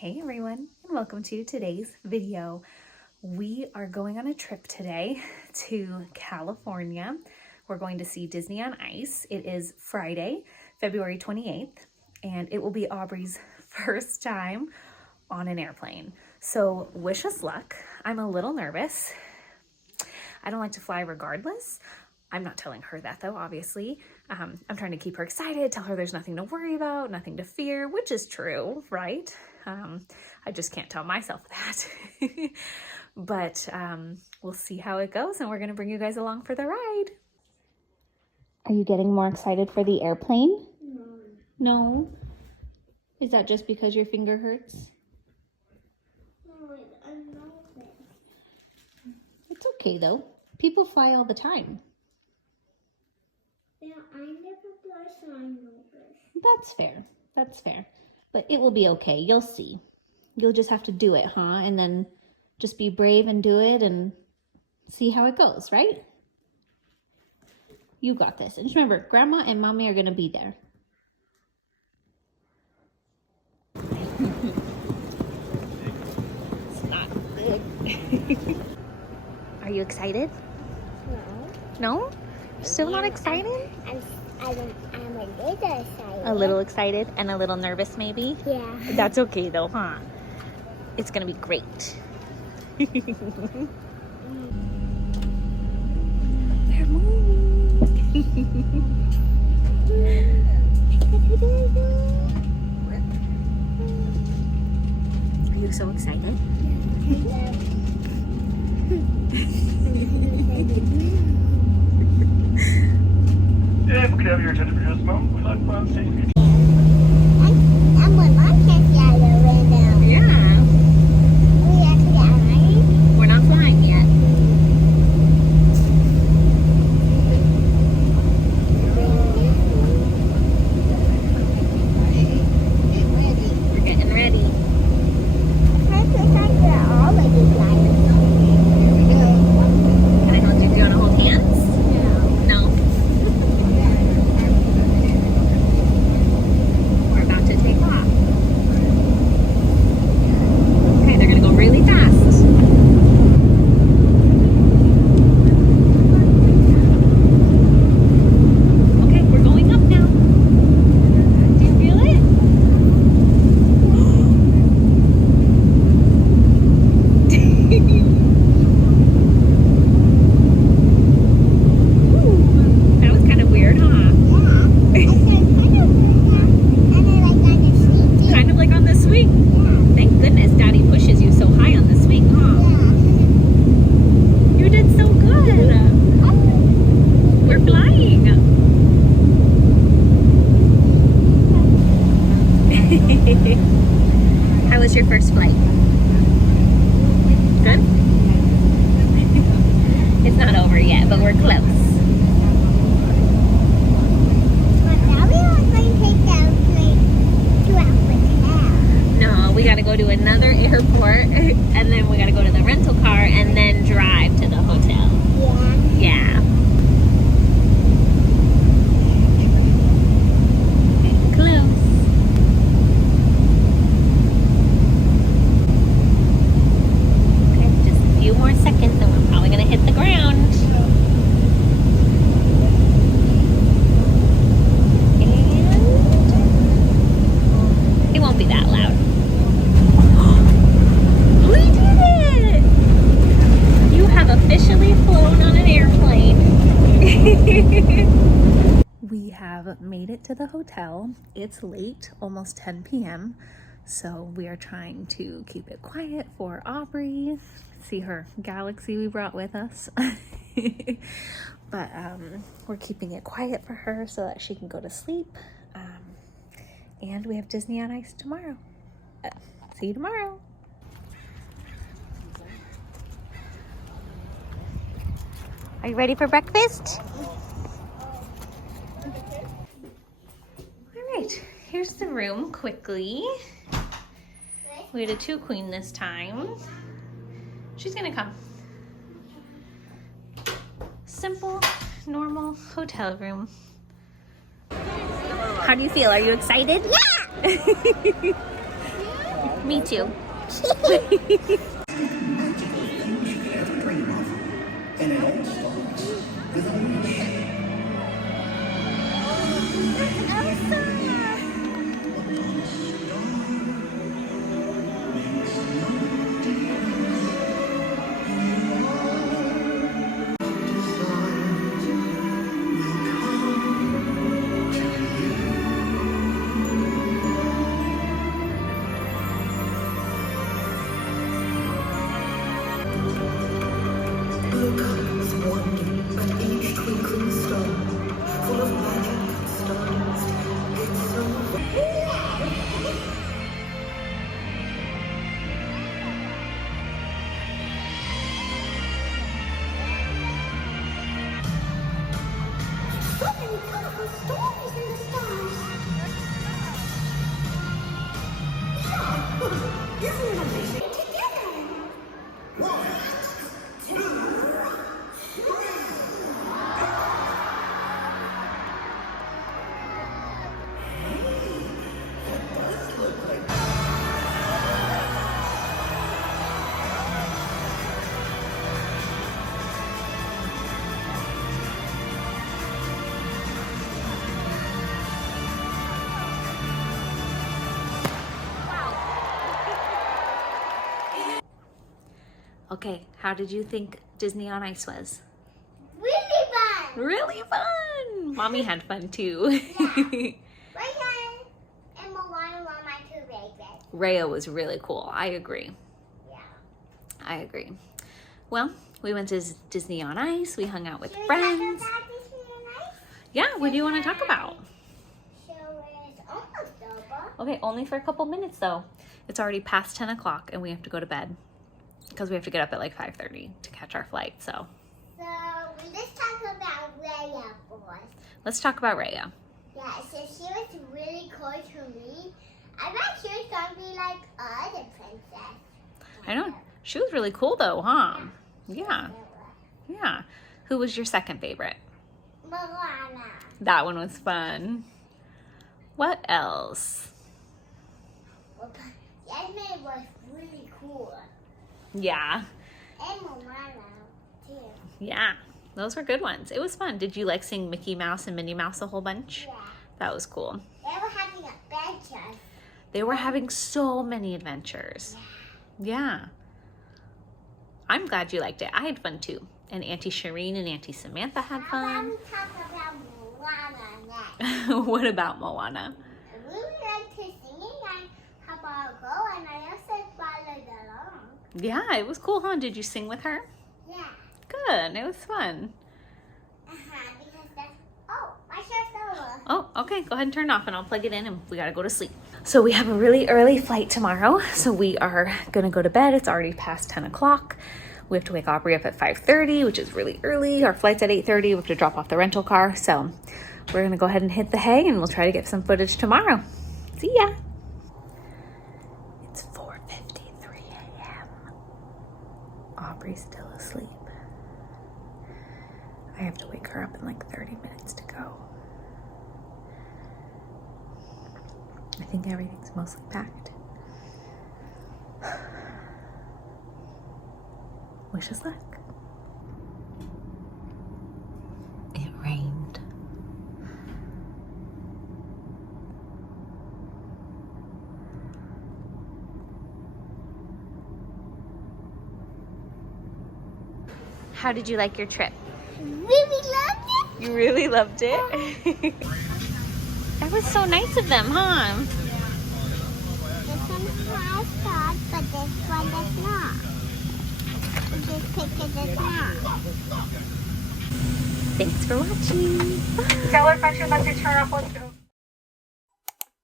Hey everyone, and welcome to today's video. We are going on a trip today to California. We're going to see Disney on Ice. It is Friday, February 28th, and it will be Aubrey's first time on an airplane. So wish us luck. I'm a little nervous. I don't like to fly regardless. I'm not telling her that though, obviously. I'm trying to keep her excited, tell her there's nothing to worry about, nothing to fear, which is true, right? I just can't tell myself that. But we'll see how it goes, and we're going to bring you guys along for the ride. Are you getting more excited for the airplane? No? Is that just because your finger hurts? It's okay though. People fly all the time. Yeah, I never fly, so I'm nervous. That's fair. That's fair. But it will be okay. You'll see. You'll just have to do it, huh? And then just be brave and do it and see how it goes, right? You got this. And just remember, Grandma and Mommy are going to be there. It's not big. Are you excited? No. No? Still not excited? I'm a little excited. A little excited and a little nervous maybe? Yeah. That's okay though, huh? It's gonna be great. They're Are you so excited? If we could have your attention for just a moment, we'd like to take you. I'm with my candy out the window. Yeah. We actually are. We're not flying yet. We're getting ready. I think we're already flying. Can I hold you? Do you want to hold hands? No. We're about to take off. Okay, they're gonna go really fast. Okay, we're going up now. Do you feel it? That was kind of weird, huh? Kind of like on the swing. Thank goodness Daddy pushes you so high on the swing, huh? You did so good. We're flying. How was your first flight? Good? It's not over yet, but we're close. No, we gotta go to another airport, and then we gotta go to the rental car, and then drive to the hotel. Yeah. Close. Okay, just a few more seconds, and we're probably gonna hit the ground. And it won't be that loud. We did it! You have officially flown on an airplane. We have made it to the hotel. It's late, almost 10 p.m. So we are trying to keep it quiet for Aubrey. See her galaxy we brought with us. But we're keeping it quiet for her so that she can go to sleep. And we have Disney on Ice tomorrow. See you tomorrow. Are you ready for breakfast? All right, here's the room quickly. We had a 2 queen this time. She's gonna come. Simple, normal hotel room. How do you feel? Are you excited? Yeah! Me too. And it all starts with a wish. Look up, wonder at each twinkling star, full of magic and stardust. It's so So many colorful stories in the stars. Isn't it amazing? Together. Okay, how did you think Disney on Ice was? Really fun. Really fun! Mommy had fun too. Raya and Moana were my two favorites. Raya was really cool. I agree. Yeah. I agree. Well, we went to Disney on Ice. We hung out with Should we friends. talk about Disney on Ice? Yeah, what do you want to talk about? So it's almost over. Okay, only for a couple minutes though. It's already past 10 o'clock and we have to go to bed because we have to get up at like 5:30 to catch our flight. So So let's talk about Raya first. let's talk about Raya. Yeah, so she was really cool to me. I thought she was gonna be like other princess. I know. She was really cool though, huh? Yeah, yeah. Who was your second favorite? Moana. That one was fun. What else? Jasmine was really cool. Yeah, And Moana too. yeah. Those were good ones. It was fun. Did you like seeing Mickey Mouse and Minnie Mouse a whole bunch? Yeah. That was cool. They were having adventures. They were having so many adventures. Yeah. I'm glad you liked it. I had fun too. And Auntie Shireen and Auntie Samantha had How about fun. we talk about Moana next? What about Moana? I really like to sing and how about go and I also followed along. Yeah, it was cool, huh? Did you sing with her? Yeah. Good. It was fun. Because that's my show's over. Oh, okay. Go ahead and turn it off and I'll plug it in and we gotta go to sleep. So we have a really early flight tomorrow. So we are gonna go to bed. It's already past 10 o'clock. We have to wake Aubrey up at 5:30, which is really early. Our flight's at 8:30. We have to drop off the rental car. So we're gonna go ahead and hit the hay and we'll try to get some footage tomorrow. See ya. It's 4:53 a.m. Aubrey's still asleep. I have to wake her up in like 30 minutes to go. I think everything's mostly packed. Wish us luck. It rained. How did you like your trip? Really loved it. You really loved it? That was so nice of them, huh? This one has stars, but this one does not. This picture does not. Thanks for watching. Bye. Tell her if I should let you turn off what's